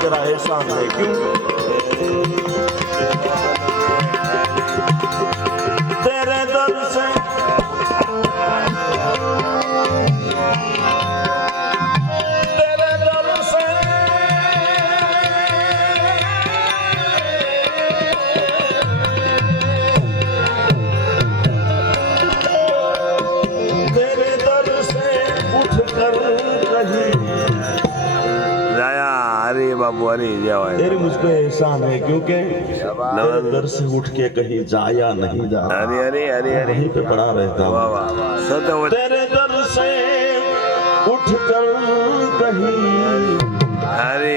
तेरा एहसान है क्यों तेरे दर से तेरे दर से तेरे दर से उठकर कहीं अरे बाबू अरे जवाय तेरे मुझ पे एहसान है क्योंकि तेरे दर से उठ के कहीं जाया नहीं जा रहा अरे अरे अरे अरे वहीं पे पड़ा रहता वाह हूँ वाह सत्य तेरे दर से उठकर कहीं अरे